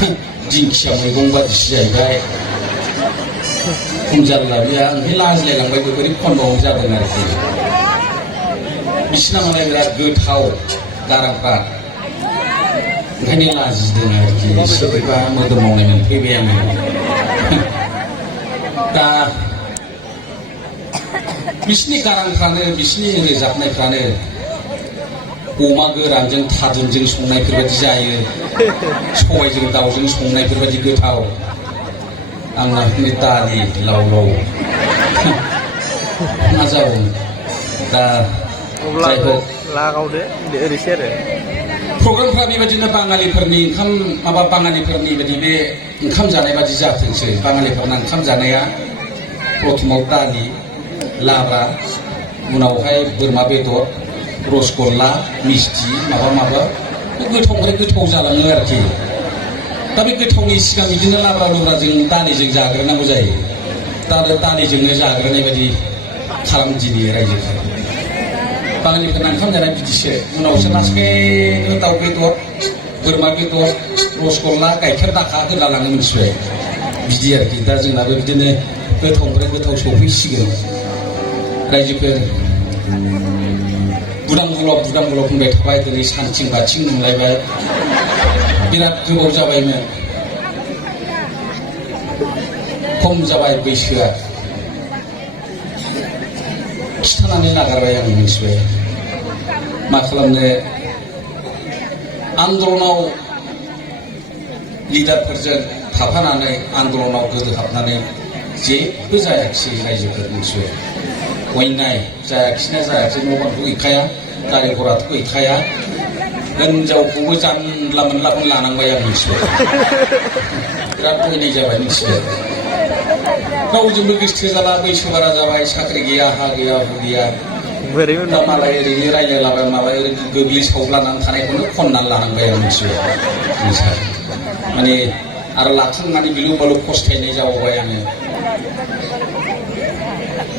दिंखिया मैगं बादिसो जाहैबाय खम जारलाबिया ओमफ्राय लाजिलायलांबाय बोरै खनबाव जादों आरोखि बिसिना माने बिराद गोथाव गारांफ्रा ओंखायनो लाजिदों आरोखि एसे बोरैबा मोदोम मावनाय मोनफैबाय आङो दा बिसिनि गारांफ्रानो बिसिनि रोजाबनायफ्रानो अमा गोरानजों थादुनजों संनायफोरबायदि जायो सबायजों दाउजों संनायफोरबायदि गोथाव आंना दालि लाव लाव मा जाबावो दा जायखौ लागावदो ओरैसो आरो प्रग्रामफ्रा बेबायदिनो बाङालिफोरनि ओंखाम माबा बाङालिफोरनि बायदि बे ओंखाम जानाय बादि जाथोंसै बाङालिफोरना ओंखाम जानाया प्रथमाव दालि लाब्रा उनावहाय बोरमा बेदर रसगल्ला मिस्थि माबा गोथावनिफ्राय गोथाव जालाङो आरोखि दा बे गोथावनि सिगां बिदिनो लाब्रा लुब्राजों दालिजों जाग्रोनांगौ जायो दा दालिजोंनो जाग्रोनाय बायदि खालामदिनि रायजोफोरा बाङालिफोरना ओंखाम जानाय बिदिसो उनावसो लासैनो दाउ बेदर बोरमा बेदर रसगल्ला गाइखेर दाखा होलालाङो मिथिबाय बिदि आरोखि दा जोंनाबो बिदिनो गोथावनिफ्राय गोथाव सफैसिगोन रायजोफोर बुदां बुलाव होनबाय थाबाय दिनै सानथिं बाथिं नंलायबाय बिराद गोबाव जाबायमोन खम जाबाय बैसोआ खिथानानै नागारबाय आं मिथिबाय मा खालामनो आन्दलनाव लिडारफोरजों थाफानानै आन्दलनाव गोदोहाबनानै जेबो जायाखिसै रायजोफोर मिथिबाय अयनाय जायाखिसैना जायाखिसै न' बांथ' गैखाया गारि घराथ' गैखाया हिनजावखौबो जानला मोनलाखौनो लानांबाय आं मिथिबाय बिराद अयनाय जाबाय मिथिबाय रावजोंबो गोसो जाला बैसो बारा जाबाय साख्रि गैया हा गैया हु गैया दा मालाय ओरैनो रायलायलाबाय माबाय ओरैनो गोग्लैसावलानानै थानायखौनो खननानै लानांबाय आं मिथिबाय माने आरो लाखांनानै बिलु बालु फस्थायनाय जाबावबाय आङो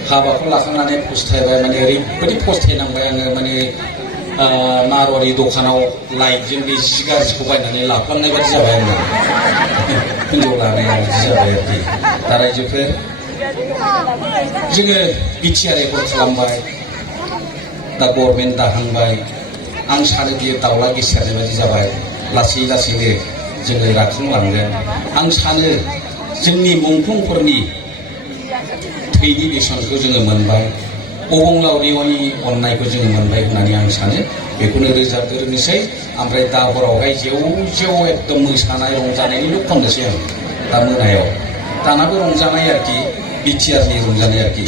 हाबाखौ लाखांनानै फस्थायबाय माने ओरैबायदि फस्थायनांबाय आङो माने मारवारि दखानाव लाइटजों बे जि गाज्रिखौ बायनानै लाफ्लांनाय बायदि जाबाय आङो हिनजाव लानाया बिदि जाबाय आरोखि दा रायजोफोर जोङो बिटिआर रेकर्ड खालामबाय दा गभर्नमेन्ट दाहांबाय आं सानो बियो दाउला गेसेरनाय बायदि जाबाय लासै लासैनो जोङो राखांलांगोन आं सानो जोंनि मुंख्लंफोरनि थैनि बेसेनखौ जोङो मोनबाय अबंलावरिनि अननायखौ जोङो मोनबाय होननानै आं सानो बेखौनो रोजाबनोसै ओमफ्राय दा हरावहाय जेव एकदम मोसानाय रंजानायनिल' खननोसै आं दा मोनायाव दानाबो रंजानाय आरोखि बिटिआरनि रंजानाय आरोखि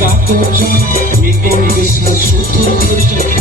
Bato, me conheça, chuto,